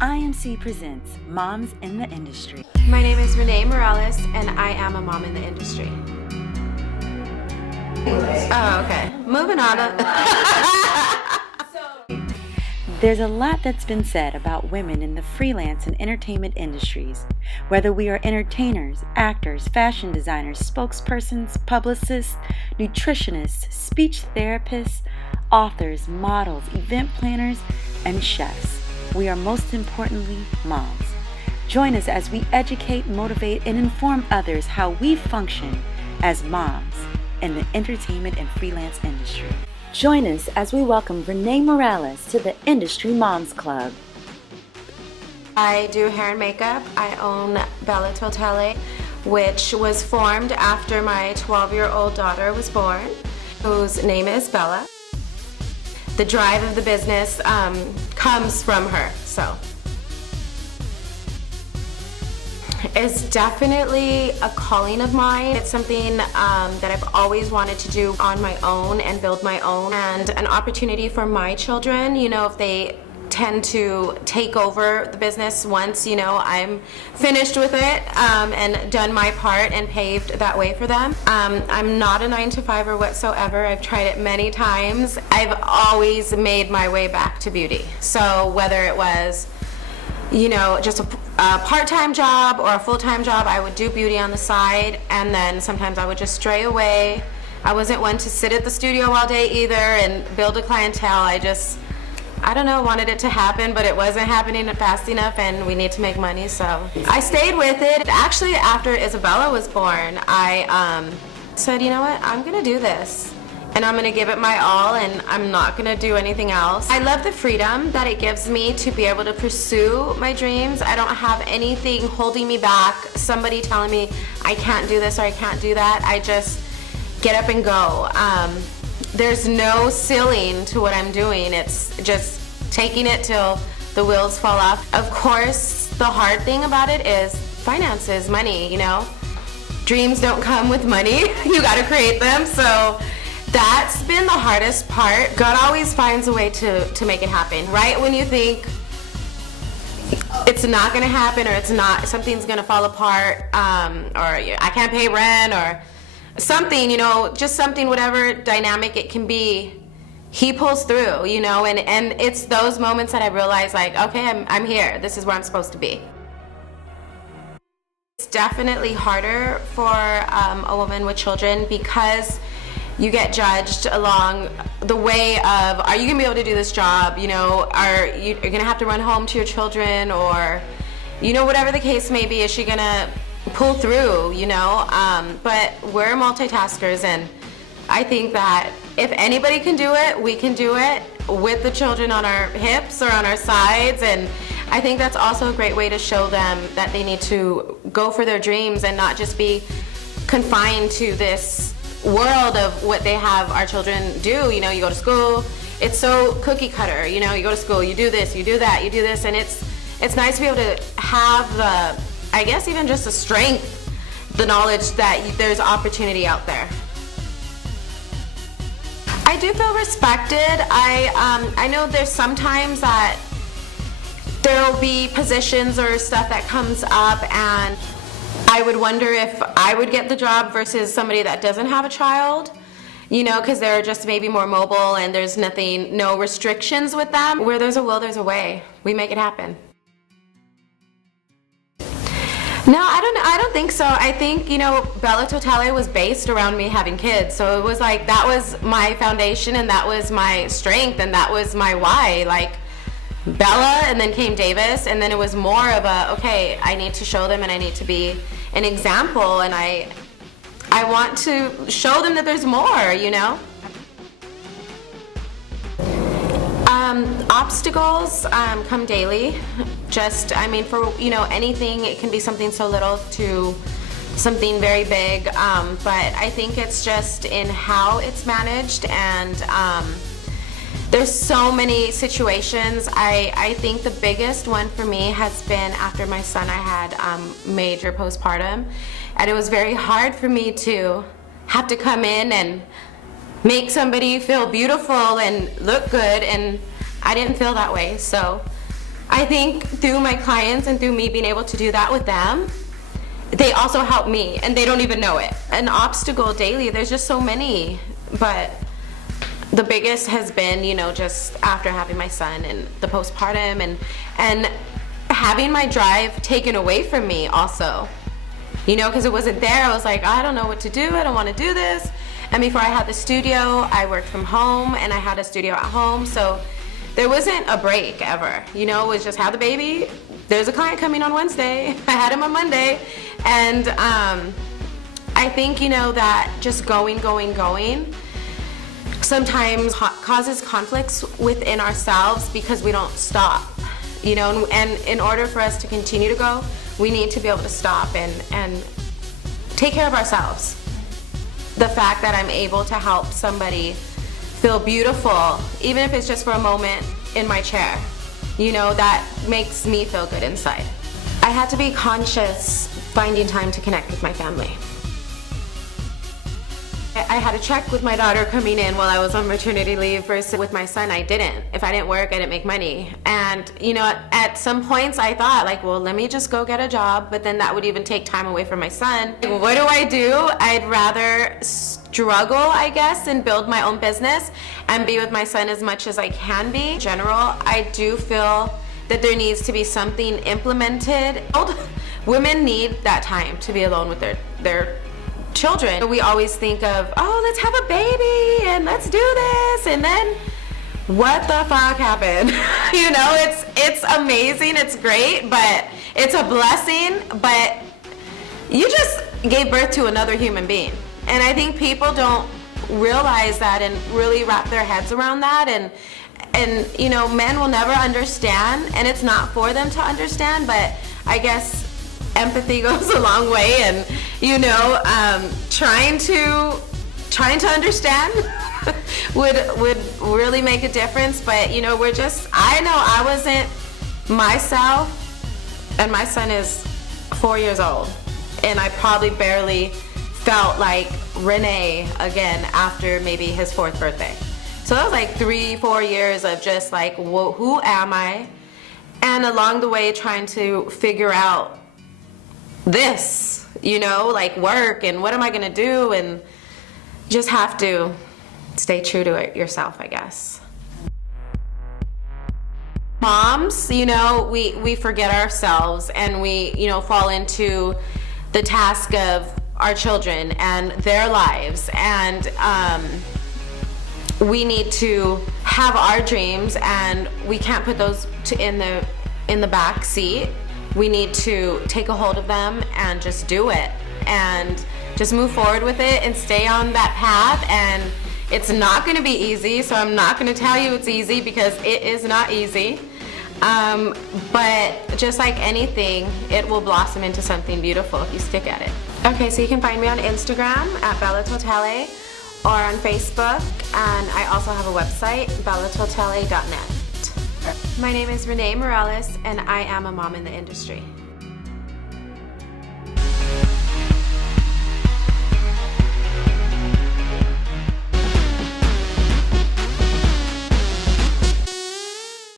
IMC presents Moms in the Industry. My name is Renee Morales, and I am a mom in the industry. Oh, okay. Moving on. There's a lot that's been said about women in the freelance and entertainment industries. Whether we are entertainers, actors, fashion designers, spokespersons, publicists, nutritionists, speech therapists, authors, models, event planners, and chefs, we are most importantly moms. Join us as we educate, motivate, and inform others how we function as moms in the entertainment and freelance industry. Join us as we welcome Renee Morales to the Industry Moms Club. I do hair and makeup. I own Bella Totale, which was formed after my 12-year-old daughter was born, whose name is Bella. The drive of the business comes from her, so. It's definitely a calling of mine. It's something that I've always wanted to do on my own and build my own, and an opportunity for my children, if they tend to take over the business once, I'm finished with it and done my part and paved that way for them. I'm not a 9-to-5er whatsoever. I've tried it many times. I've always made my way back to beauty. So whether it was just a part-time job or a full-time job, I would do beauty on the side, and then sometimes I would just stray away. I wasn't one to sit at the studio all day either and build a clientele. I don't know, wanted it to happen, but it wasn't happening fast enough, and we need to make money, so I stayed with it. Actually, after Isabella was born, I said, you know what, I'm gonna do this. And I'm gonna give it my all, and I'm not gonna do anything else. I love the freedom that it gives me to be able to pursue my dreams. I don't have anything holding me back, somebody telling me I can't do this or I can't do that. I just get up and go. There's no ceiling to what I'm doing. It's just taking it till the wheels fall off. Of course, the hard thing about it is finances, money, Dreams don't come with money. You gotta create them, so that's been the hardest part. God always finds a way to make it happen. Right when you think it's not gonna happen, or something's gonna fall apart, or I can't pay rent, or something, just something, whatever dynamic it can be, He pulls through, and it's those moments that I realize, like, okay, I'm here. This is where I'm supposed to be. It's definitely harder for a woman with children, because you get judged along the way of, are you gonna be able to do this job? Are you gonna have to run home to your children, or, whatever the case may be, is she gonna pull through, but we're multitaskers, and I think that if anybody can do it, we can do it with the children on our hips or on our sides, and I think that's also a great way to show them that they need to go for their dreams and not just be confined to this world of what they have our children do. You go to school, it's so cookie cutter, you go to school, you do this, you do that, you do this, and it's nice to be able to have the, I guess, even just the strength, the knowledge that there's opportunity out there. I do feel respected. I know there's sometimes that there'll be positions or stuff that comes up, and I would wonder if I would get the job versus somebody that doesn't have a child, because they're just maybe more mobile and there's no restrictions with them. Where there's a will, there's a way. We make it happen. No, I don't think so. I think, Bella Totale was based around me having kids. So it was like, that was my foundation, and that was my strength, and that was my why. Like, Bella, and then came Davis, and then it was more of okay, I need to show them, and I need to be an example, and I want to show them that there's more, Obstacles come daily. Just, for, anything, it can be something so little to something very big, but I think it's just in how it's managed, and there's so many situations. I think the biggest one for me has been after my son. I had major postpartum, and it was very hard for me to have to come in and make somebody feel beautiful and look good, and I didn't feel that way. So I think through my clients and through me being able to do that with them, they also help me, and they don't even know it. An obstacle daily, there's just so many, but the biggest has been, you know, just after having my son and the postpartum and having my drive taken away from me also. You know, because it wasn't there. I was like, I don't know what to do. I don't want to do this. And before I had the studio, I worked from home, and I had a studio at home. So there wasn't a break ever. You know, it was just have the baby. There's a client coming on Wednesday. I had him on Monday. And I think, you know, that just going sometimes causes conflicts within ourselves because we don't stop. You know, and in order for us to continue to go, we need to be able to stop and take care of ourselves. The fact that I'm able to help somebody feel beautiful, even if it's just for a moment in my chair, you know, that makes me feel good inside. I had to be conscious finding time to connect with my family. I had a check with my daughter coming in while I was on maternity leave versus with my son, I didn't. If I didn't work, I didn't make money. And, you know, at some points I thought, like, well, let me just go get a job, but then that would even take time away from my son. What do? I'd rather struggle, I guess, and build my own business and be with my son as much as I can be. In general, I do feel that there needs to be something implemented. Women need that time to be alone with their children. We always think of, oh, let's have a baby and let's do this, and then what the fuck happened? You know, it's amazing, it's great, but it's a blessing, but you just gave birth to another human being. And I think people don't realize that and really wrap their heads around that, and you know, men will never understand, and it's not for them to understand, but I guess empathy goes a long way, and you know, trying to understand would really make a difference. But you know, I know I wasn't myself, and my son is 4 years old, and I probably barely felt like Renee again after maybe his 4th birthday. So that was like 3-4 years of just like, who am I? And along the way trying to figure out this, you know, like work and what am I gonna do, and just have to stay true to it yourself, I guess. Moms, you know, we forget ourselves, and we, you know, fall into the task of our children and their lives, and we need to have our dreams, and we can't put those in the back seat. We need to take a hold of them and just do it, and just move forward with it and stay on that path. And it's not going to be easy, so I'm not going to tell you it's easy, because it is not easy. But just like anything, it will blossom into something beautiful if you stick at it. Okay, so you can find me on Instagram at Bella Totale, or on Facebook, and I also have a website, bellatotale.net. My name is Renee Morales, and I am a mom in the industry.